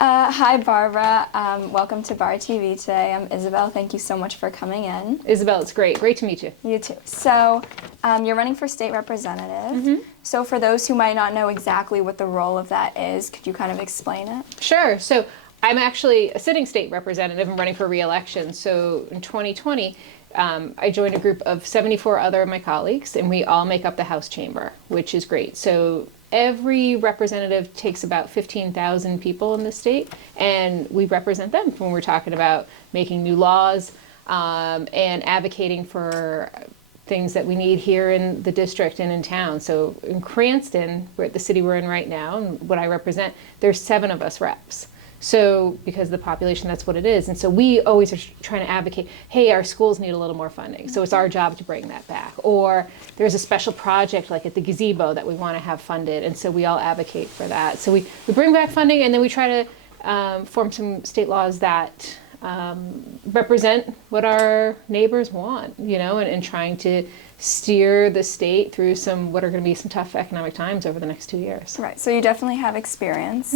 Hi, Barbara. Welcome to Bar TV today. I'm Isabel. Thank you so much for coming in. Isabel, it's great. Great to meet you. You too. So, you're running for state representative. So for those who might not know exactly what the role of that is, could you kind of explain it? Sure. So I'm actually a sitting state representative and running for re-election. So in 2020, I joined a group of 74 other of my colleagues, and we all make up the House chamber, which is great. So every representative takes about 15,000 people in the state, and we represent them when we're talking about making new laws and advocating for things that we need here in the district and in town. So in Cranston, the city we're in right now, and what I represent, there's 7 of us reps. So because of the population, that's what it is. And so we always are trying to advocate, hey, our schools need a little more funding. So it's our job to bring that back. Or there's a special project like at the gazebo that we want to have funded. And so we all advocate for that. So we bring back funding, and then we try to form some state laws that represent what our neighbors want, you know, and trying to steer the state through what are going to be some tough economic times over the next 2 years. Right. So you definitely have experience.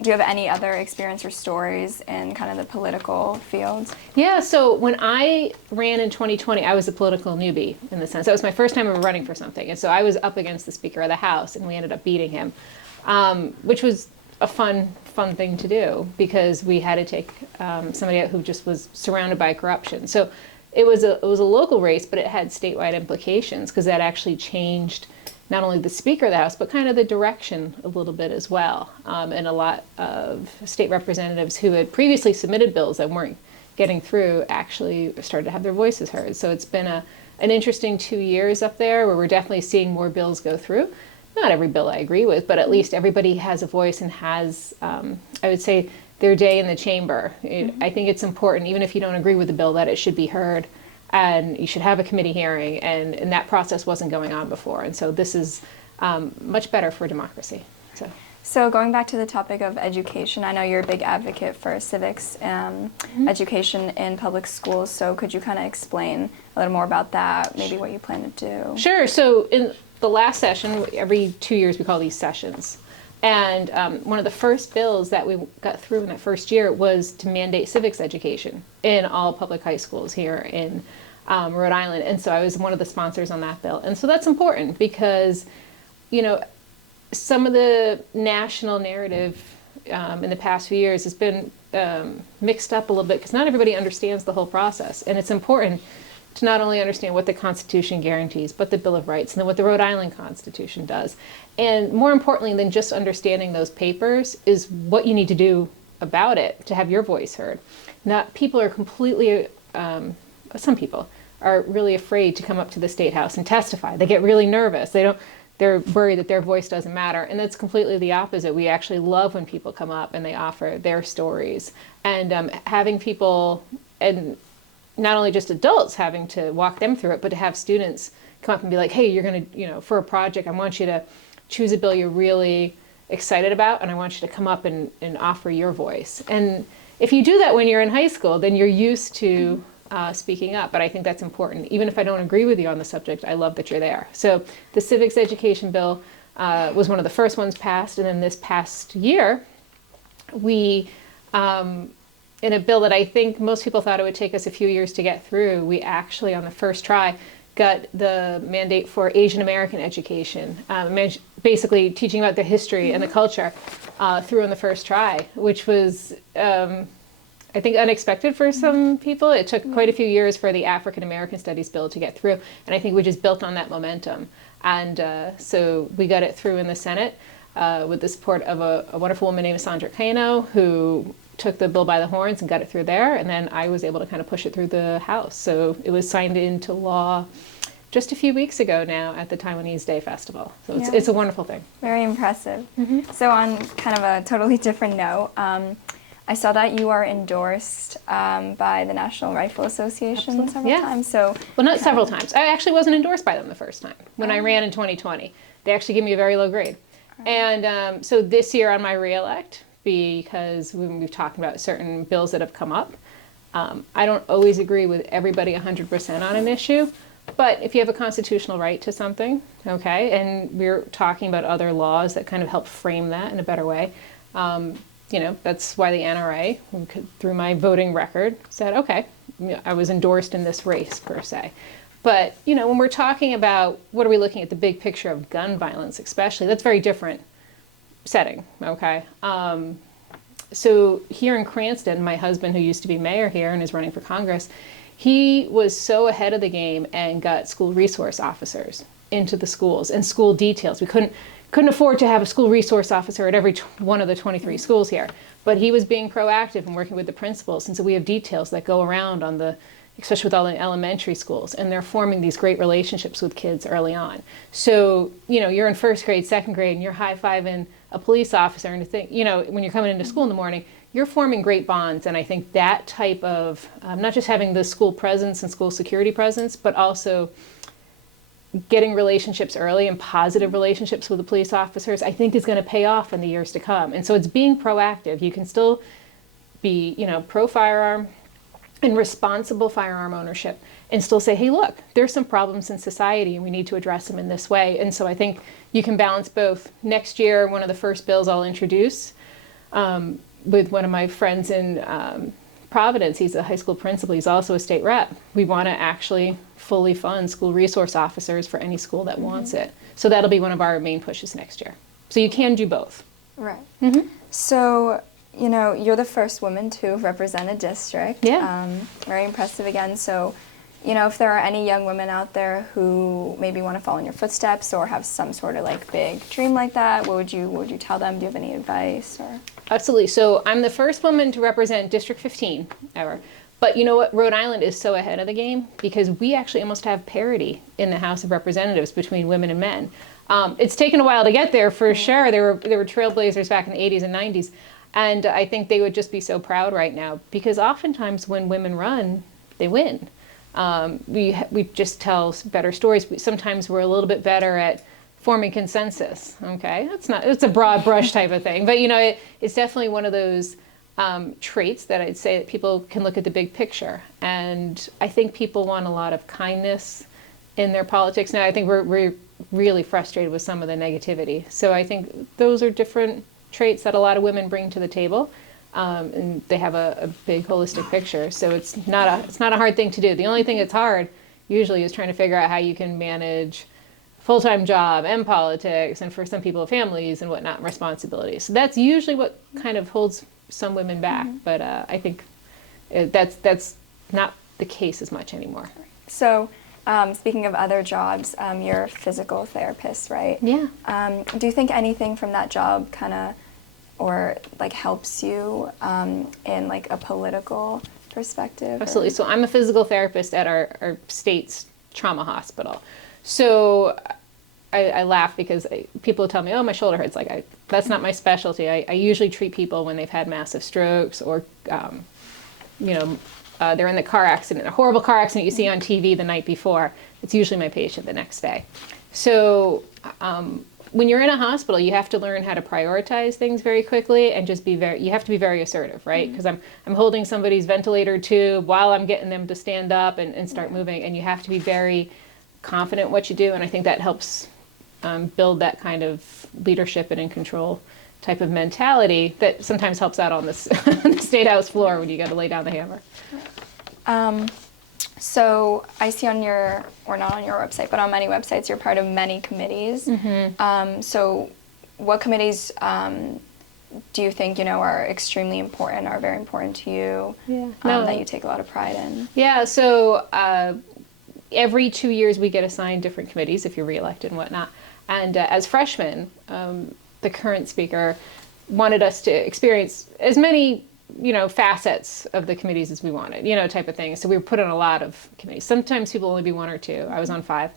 Do you have any other experience or stories in kind of the political field? Yeah, so when I ran in 2020, I was a political newbie in the sense. That was my first time ever running for something. And so I was up against the Speaker of the House, and we ended up beating him, which was a fun thing to do because we had to take somebody out who just was surrounded by corruption. So it was a local race, but it had statewide implications because that actually changed not only the Speaker of the House, but kind of the direction a little bit as well. And a lot of state representatives who had previously submitted bills that weren't getting through actually started to have their voices heard. So it's been an interesting 2 years up there where we're definitely seeing more bills go through. Not every bill I agree with, but at least everybody has a voice and has, I would say, their day in the chamber. I think it's important, even if you don't agree with the bill, that it should be heard. And you should have a committee hearing, and that process wasn't going on before. And so this is much better for democracy. So going back to the topic of education, I know you're a big advocate for civics education in public schools. So could you kind of explain a little more about that, maybe what you plan to do? Sure. So in the last session, every 2 years we call these sessions. And one of the first bills that we got through in that first year was to mandate civics education in all public high schools here in Rhode Island. And so I was one of the sponsors on that bill. And so that's important because, you know, some of the national narrative in the past few years has been mixed up a little bit because not everybody understands the whole process. And it's important to not only understand what the Constitution guarantees, but the Bill of Rights, and then what the Rhode Island Constitution does. And more importantly than just understanding those papers is what you need to do about it to have your voice heard. People are completely, some people are really afraid to come up to the State House and testify. They get really nervous. They're worried that their voice doesn't matter. And that's completely the opposite. We actually love when people come up and they offer their stories. And having people, and not only just adults having to walk them through it, but to have students come up and be like, hey, you're going to, you know, for a project, I want you to choose a bill you're really excited about, and I want you to come up and offer your voice. And if you do that when you're in high school, then you're used to speaking up. But I think that's important. Even if I don't agree with you on the subject, I love that you're there. So the civics education bill was one of the first ones passed. And then this past year, we, in a bill that I think most people thought it would take us a few years to get through, we actually, on the first try, got the mandate for Asian American education, basically teaching about the history and the culture through in the first try, which was, I think, unexpected for some people. It took quite a few years for the African American Studies bill to get through, and I think we just built on that momentum. And so we got it through in the Senate with the support of a wonderful woman named Sandra Cano, who took the bill by the horns and got it through there, and then I was able to kind of push it through the House. So it was signed into law just a few weeks ago now at the Taiwanese Day Festival. So it's a wonderful thing. Very impressive. So on kind of a totally different note, I saw that you are endorsed by the National Rifle Association several times. So well, not several times. I actually wasn't endorsed by them the first time when I ran in 2020. They actually gave me a very low grade. And so this year on my re-elect, because when we've talked about certain bills that have come up, I don't always agree with everybody 100% on an issue, but if you have a constitutional right to something, okay, and we're talking about other laws that kind of help frame that in a better way, that's why the NRA, through my voting record, said, okay, I was endorsed in this race, per se. But, when we're talking about what are we looking at the big picture of gun violence, especially, that's a very different setting, okay? So here in Cranston, my husband, who used to be mayor here and is running for Congress, he was so ahead of the game and got school resource officers into the schools and school details. We couldn't afford to have a school resource officer at every one of the 23 schools here, but he was being proactive and working with the principals. And so we have details that go around especially with all the elementary schools, and they're forming these great relationships with kids early on. So, you're in first grade, second grade, and you're high-fiving a police officer, and when you're coming into school in the morning, you're forming great bonds. And I think that type of, not just having the school presence and school security presence, but also getting relationships early and positive relationships with the police officers, I think is going to pay off in the years to come. And so it's being proactive. You can still be, pro-firearm and responsible firearm ownership and still say, hey, look, there's some problems in society and we need to address them in this way. And so I think you can balance both. Next year, one of the first bills I'll introduce with one of my friends in Providence, he's a high school principal, he's also a state rep. We want to actually fully fund school resource officers for any school that wants it. So that'll be one of our main pushes next year. So you can do both. Right. So, you're the first woman to represent a district. Yeah. Very impressive again. So, if there are any young women out there who maybe want to follow in your footsteps or have some sort of big dream like that, what would you tell them? Do you have any advice? Or? Absolutely. So I'm the first woman to represent District 15 ever. But you know what? Rhode Island is so ahead of the game because we actually almost have parity in the House of Representatives between women and men. It's taken a while to get there, for sure. There were trailblazers back in the 80s and 90s. And I think they would just be so proud right now because oftentimes when women run, they win. We just tell better stories. Sometimes we're a little bit better at forming consensus. Okay, it's a broad brush type of thing, but it's definitely one of those traits that I'd say that people can look at the big picture. And I think people want a lot of kindness in their politics now. I think we're really frustrated with some of the negativity. So I think those are different traits that a lot of women bring to the table. And they have a big holistic picture. So it's not a hard thing to do. The only thing that's hard usually is trying to figure out how you can manage a full-time job and politics, and for some people families and whatnot, responsibilities. So that's usually what kind of holds some women back. But I think that's not the case as much anymore. So speaking of other jobs, you're a physical therapist, right? Yeah. Do you think anything from that job kind of helps you in a political perspective? Absolutely. So I'm a physical therapist at our state's trauma hospital. So I laugh because people tell me, oh, my shoulder hurts. That's not my specialty. I usually treat people when they've had massive strokes or, they're in the car accident, a horrible car accident you see on TV the night before. It's usually my patient the next day. So when you're in a hospital, you have to learn how to prioritize things very quickly and just you have to be very assertive, right? Because I'm holding somebody's ventilator tube while I'm getting them to stand up and start moving, and you have to be very confident in what you do, and I think that helps build that kind of leadership and in control type of mentality that sometimes helps out on the State House floor when you got to lay down the hammer. So I see on your, or not on your website, but on many websites, you're part of many committees. So what committees do you think, are extremely important, are very important to you, that you take a lot of pride in? Yeah, so every 2 years we get assigned different committees if you're reelected and whatnot. And as freshmen, the current speaker wanted us to experience as many facets of the committees as we wanted, type of thing. So we were put on a lot of committees. Sometimes people only be 1 or 2. I was on 5.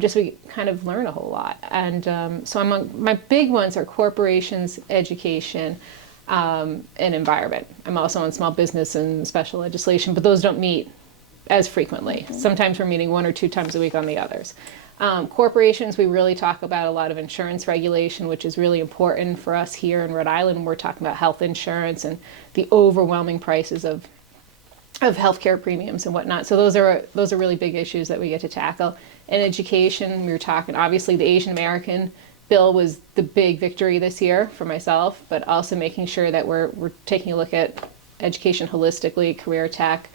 Just so we kind of learn a whole lot. And so my big ones are corporations, education, and environment. I'm also on small business and special legislation, but those don't meet as frequently. Sometimes we're meeting 1 or 2 times a week on the others. Corporations, we really talk about a lot of insurance regulation, which is really important for us here in Rhode Island. We're talking about health insurance and the overwhelming prices of healthcare premiums and whatnot. So those are really big issues that we get to tackle. In education, we were talking, obviously, the Asian American bill was the big victory this year for myself, but also making sure that we're taking a look at education holistically, career tech,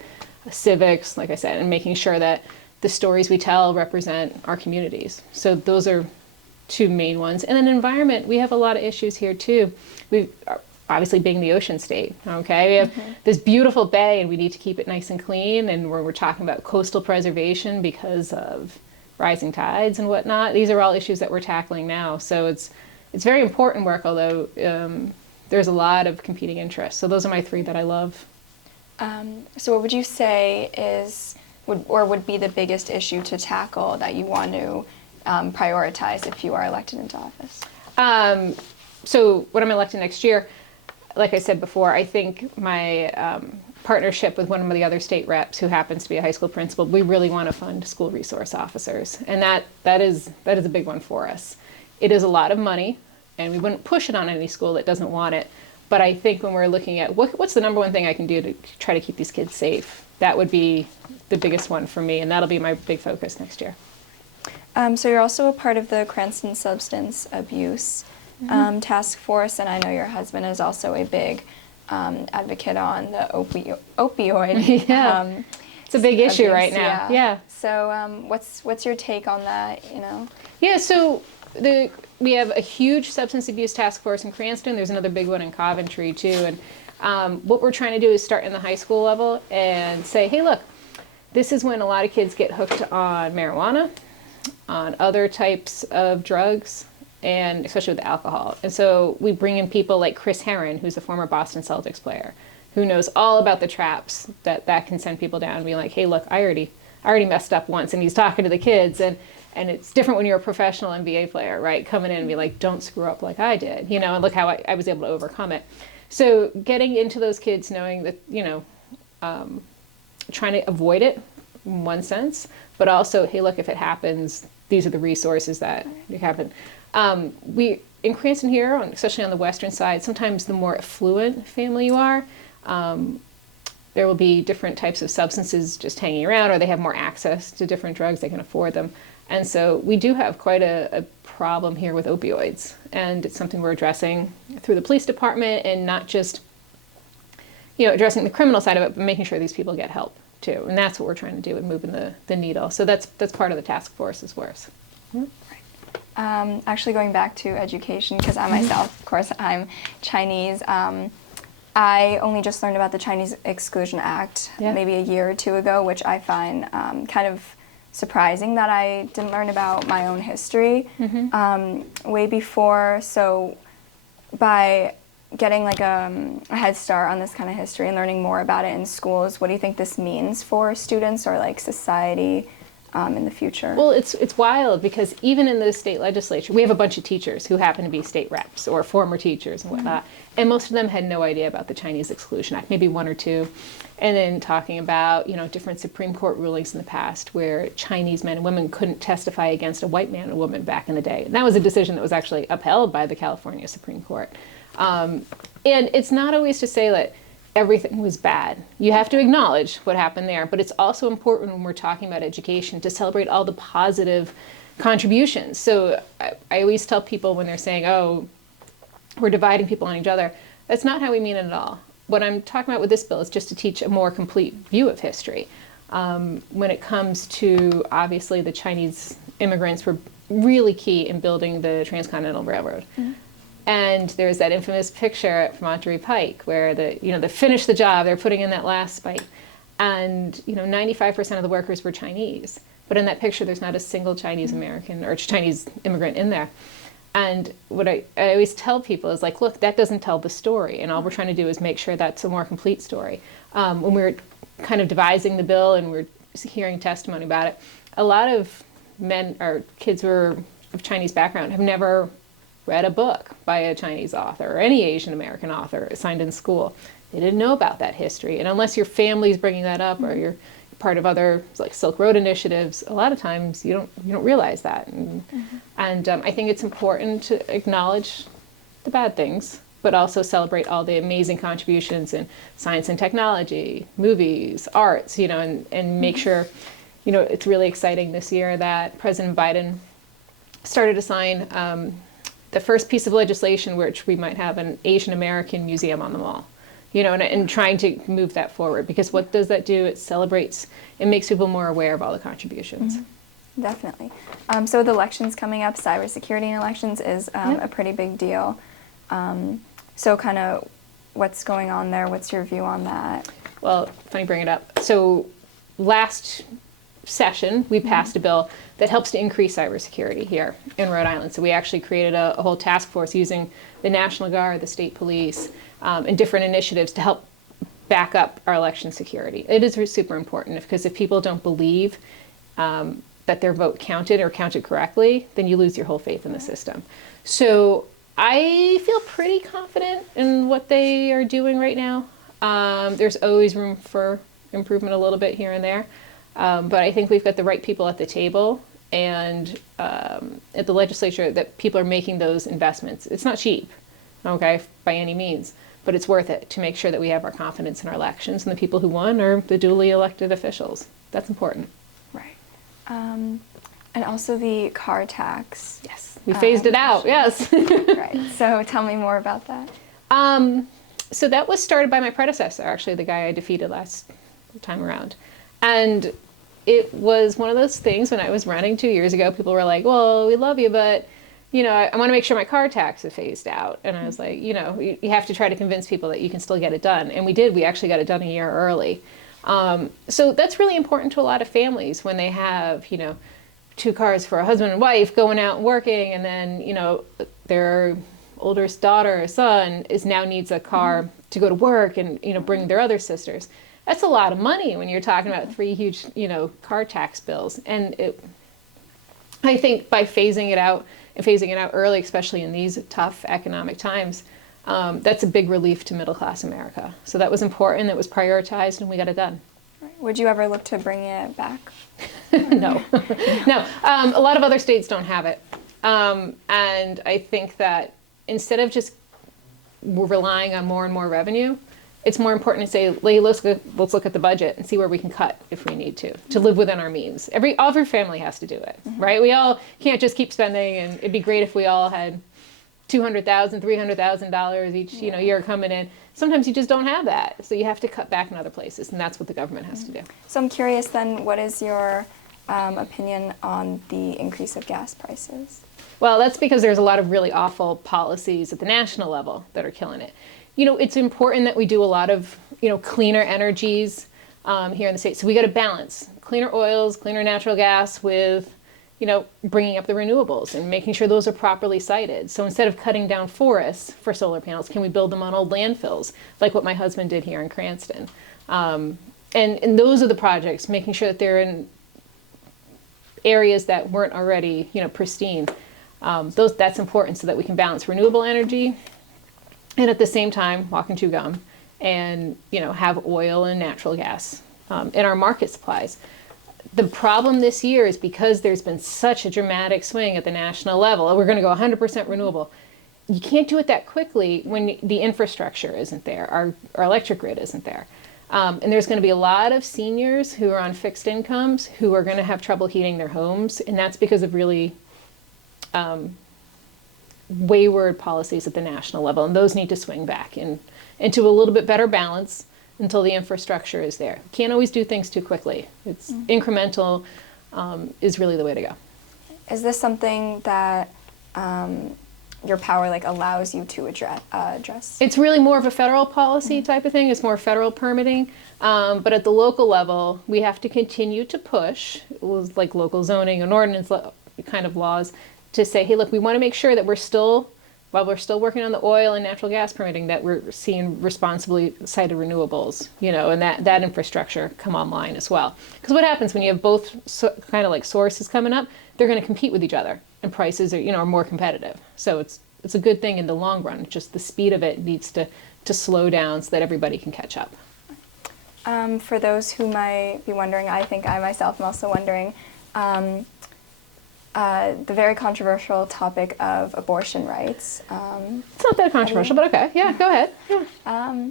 civics, like I said, and making sure that the stories we tell represent our communities. So those are two main ones. And then environment, we have a lot of issues here too. We obviously being the ocean state, okay? We have this beautiful bay and we need to keep it nice and clean, and we're talking about coastal preservation because of rising tides and whatnot. These are all issues that we're tackling now. So it's very important work, although there's a lot of competing interests. So those are my three that I love. So what would you say would be the biggest issue to tackle that you want to prioritize if you are elected into office? So when I'm elected next year, like I said before, I think my partnership with one of the other state reps who happens to be a high school principal, we really want to fund school resource officers. And that is a big one for us. It is a lot of money, and we wouldn't push it on any school that doesn't want it. But I think when we're looking at what's the number one thing I can do to try to keep these kids safe, that would be the biggest one for me, and that'll be my big focus next year. So you're also a part of the Cranston Substance Abuse Task Force, and I know your husband is also a big advocate on the opioid. Yeah. It's a big issue right now. Yeah. So what's your take on that? Yeah. So we have a huge substance abuse task force in Cranston. There's another big one in Coventry too. And what we're trying to do is start in the high school level and say, hey, look, this is when a lot of kids get hooked on marijuana, on other types of drugs, and especially with alcohol. And so we bring in people like Chris Herron, who's a former Boston Celtics player, who knows all about the traps that can send people down, and be like, hey, look, I already messed up once. And he's talking to the kids, and it's different when you're a professional NBA player, right? Coming in and be like, don't screw up like I did, and look how I was able to overcome it. So getting into those kids, knowing that, trying to avoid it in one sense, but also, hey, look, if it happens, these are the resources that happen. We in Cranston here, especially on the western side, sometimes the more affluent family you are, there will be different types of substances just hanging around, or they have more access to different drugs, they can afford them. And so we do have quite a problem here with opioids, and it's something we're addressing through the police department, and not just addressing the criminal side of it, but making sure these people get help too. And that's what we're trying to do in moving the needle. So that's part of the task force as well. Actually, going back to education, because I myself, of course, I'm Chinese. I only just learned about the Chinese Exclusion Act maybe a year or two ago, which I find kind of surprising that I didn't learn about my own history way before. So by getting like a head start on this kind of history and learning more about it in schools, what do you think this means for students or like society in the future? Well, it's wild, because even in the state legislature, we have a bunch of teachers who happen to be state reps or former teachers and whatnot, and most of them had no idea about the Chinese Exclusion Act, maybe one or two. And then talking about, different Supreme Court rulings in the past where Chinese men and women couldn't testify against a white man and woman back in the day. And that was a decision that was actually upheld by the California Supreme Court. And it's not always to say that everything was bad. You have to acknowledge what happened there, but it's also important when we're talking about education to celebrate all the positive contributions. So I always tell people when they're saying, oh, we're dividing people on each other, that's not how we mean it at all. What I'm talking about with this bill is just to teach a more complete view of history. When it comes to, obviously, the Chinese immigrants were really key in building the Transcontinental Railroad. And there's that infamous picture from Monterey Pike where they finished the job, they're putting in that last spike, and 95% of the workers were Chinese. But in that picture, there's not a single Chinese American or Chinese immigrant in there. And what I always tell people is like, look, that doesn't tell the story, and all we're trying to do is make sure that's a more complete story. When we were kind of devising the bill and we're hearing testimony about it, a lot of men or kids who are of Chinese background have never read a book by a Chinese author or any Asian American author assigned in school. They didn't know about that history. And unless your family's bringing that up or you're part of other like Silk Road initiatives, a lot of times you don't realize that. And I think it's important to acknowledge the bad things, but also celebrate all the amazing contributions in science and technology, movies, arts, and make sure, it's really exciting this year that President Biden started to sign the first piece of legislation which we might have an Asian American museum on the mall, and trying to move that forward, because what does that do? It celebrates, it makes people more aware of all the contributions. Mm-hmm. Definitely. So with elections coming up, cybersecurity in elections is a pretty big deal. So kind of what's going on there? What's your view on that? Well, funny you bring it up. So last session, we passed a bill that helps to increase cybersecurity here in Rhode Island. So we actually created a whole task force using the National Guard, the state police, and different initiatives to help back up our election security. It is super important, because if people don't believe that their vote counted or counted correctly, then you lose your whole faith in the system. So I feel pretty confident in what they are doing right now. There's always room for improvement a little bit here and there. But I think we've got the right people at the table, and at the legislature, that people are making those investments. It's not cheap, okay, by any means, but it's worth it to make sure that we have our confidence in our elections, and the people who won are the duly elected officials. That's important. Right. And also the car tax. Yes, we phased it out, yes. Right, so tell me more about that. So that was started by my predecessor, actually, the guy I defeated last time around. And it was one of those things when I was running 2 years ago, people were like, well, we love you, but, I want to make sure my car tax is phased out. And I was like, you have to try to convince people that you can still get it done. And we did. We actually got it done a year early. So that's really important to a lot of families when they have, 2 cars for a husband and wife going out and working, and then, their oldest daughter or son now needs a car to go to work and, bring their other sisters. That's a lot of money when you're talking about 3 huge, car tax bills. And I think by phasing it out early, especially in these tough economic times, that's a big relief to middle class America. So that was important. It was prioritized, and we got it done. Right. Would you ever look to bring it back? No, no. A lot of other states don't have it, and I think that instead of just relying on more and more revenue, it's more important to say, let's look at the budget and see where we can cut if we need to live within our means. Every family has to do it, right? We all can't just keep spending, and it'd be great if we all had $200,000, $300,000 each year coming in. Sometimes you just don't have that, so you have to cut back in other places, and that's what the government has to do. So I'm curious then, what is your opinion on the increase of gas prices? Well, that's because there's a lot of really awful policies at the national level that are killing it. It's important that we do a lot of, cleaner energies here in the state. So we got to balance cleaner oils, cleaner natural gas with, bringing up the renewables and making sure those are properly sited. So instead of cutting down forests for solar panels, can we build them on old landfills, like what my husband did here in Cranston? And those are the projects, making sure that they're in areas that weren't already, pristine. That's important so that we can balance renewable energy, and at the same time walk and chew gum, and have oil and natural gas in our market supplies. The problem this year is because there's been such a dramatic swing at the national level, and we're going to go 100% renewable. You can't do it that quickly when the infrastructure isn't there, our electric grid isn't there. And there's going to be a lot of seniors who are on fixed incomes who are going to have trouble heating their homes, and that's because of really wayward policies at the national level, and those need to swing back into a little bit better balance until the infrastructure is there. Can't always do things too quickly. It's incremental is really the way to go. Is this something that your power allows you to address? It's really more of a federal policy type of thing. It's more federal permitting. But at the local level, we have to continue to push, like local zoning and ordinance kind of laws, to say, hey, look, we want to make sure that while we're still working on the oil and natural gas permitting, that we're seeing responsibly sited renewables, and that infrastructure come online as well. Because what happens when you have both kind of like sources coming up, they're going to compete with each other, and prices are more competitive. So it's a good thing in the long run. It's just the speed of it needs to slow down so that everybody can catch up. For those who might be wondering, I think I myself am also wondering, the very controversial topic of abortion rights. It's not that controversial, but okay. Yeah, go ahead. Yeah.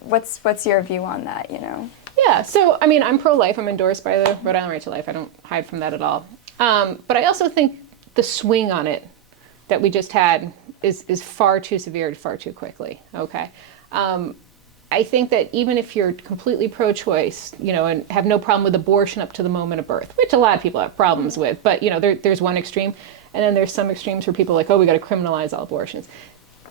What's your view on that, Yeah, so, I'm pro-life. I'm endorsed by the Rhode Island Right to Life. I don't hide from that at all. But I also think the swing on it that we just had is far too severe, far too quickly. Okay. I think that even if you're completely pro-choice, and have no problem with abortion up to the moment of birth, which a lot of people have problems with, but there's one extreme, and then there's some extremes where people are like, oh, we got to criminalize all abortions.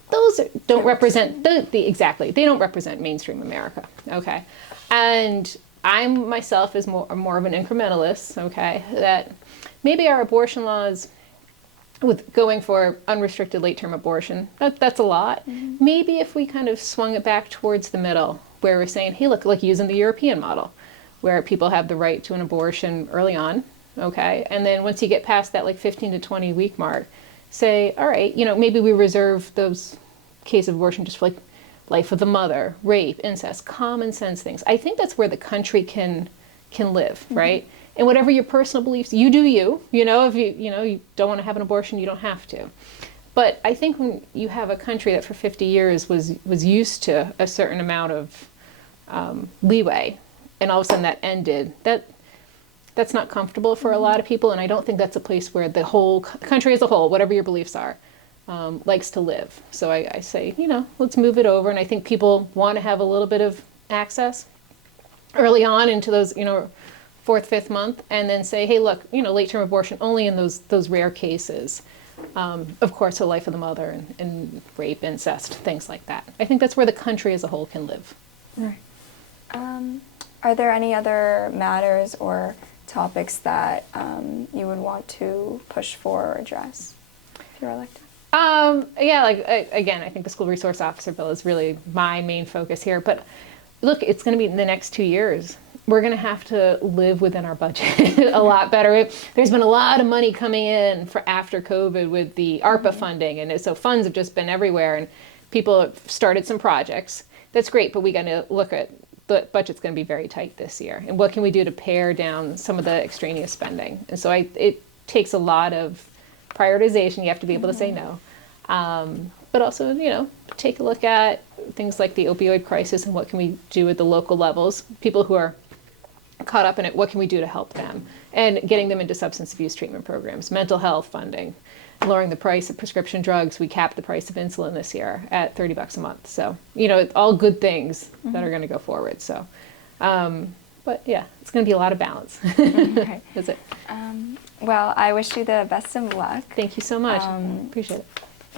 Those don't represent exactly. They don't represent mainstream America. Okay, and I myself is more of an incrementalist. Okay, that maybe our abortion laws, with going for unrestricted late-term abortion, that's a lot. Mm-hmm. Maybe if we kind of swung it back towards the middle, where we're saying, hey, look, like using the European model, where people have the right to an abortion early on, okay? And then once you get past that 15 to 20 week mark, say, all right, maybe we reserve those cases of abortion just for life of the mother, rape, incest, common sense things. I think that's where the country can live, mm-hmm. right? And whatever your personal beliefs, you do you. If you don't want to have an abortion, you don't have to. But I think when you have a country that for 50 years was used to a certain amount of leeway, and all of a sudden that ended, that's not comfortable for a lot of people. And I don't think that's a place where the whole country as a whole, whatever your beliefs are, likes to live. So I say, let's move it over. And I think people want to have a little bit of access early on into those, fourth, fifth month, and then say, hey, look, late-term abortion only in those rare cases. Of course, the life of the mother and rape, incest, things like that. I think that's where the country as a whole can live. Right. Are there any other matters or topics that you would want to push for or address if you're elected? Again, I think the school resource officer bill is really my main focus here. But look, it's going to be in the next 2 years. We're going to have to live within our budget a lot better. There's been a lot of money coming in for after COVID with the ARPA funding, and so funds have just been everywhere, and people have started some projects. That's great, but we got to look at the budget's going to be very tight this year, and what can we do to pare down some of the extraneous spending? And so it takes a lot of prioritization. You have to be able to say no, but also take a look at things like the opioid crisis and what can we do at the local levels. People who are caught up in it, what can we do to help them? And getting them into substance abuse treatment programs, mental health funding, lowering the price of prescription drugs. We capped the price of insulin this year at $30 a month. So, all good things mm-hmm. that are going to go forward. So, but yeah, it's going to be a lot of balance. Right. Is it? Well, I wish you the best of luck. Thank you so much. Appreciate it.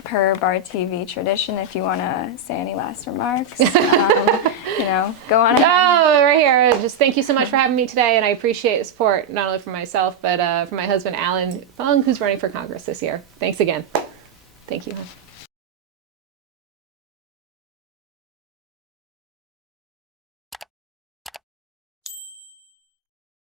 Per Bar TV tradition, if you want to say any last remarks, go on ahead. Oh, right here. Just thank you so much for having me today, and I appreciate the support, not only from myself, but from my husband, Alan Fung, who's running for Congress this year. Thanks again. Thank you.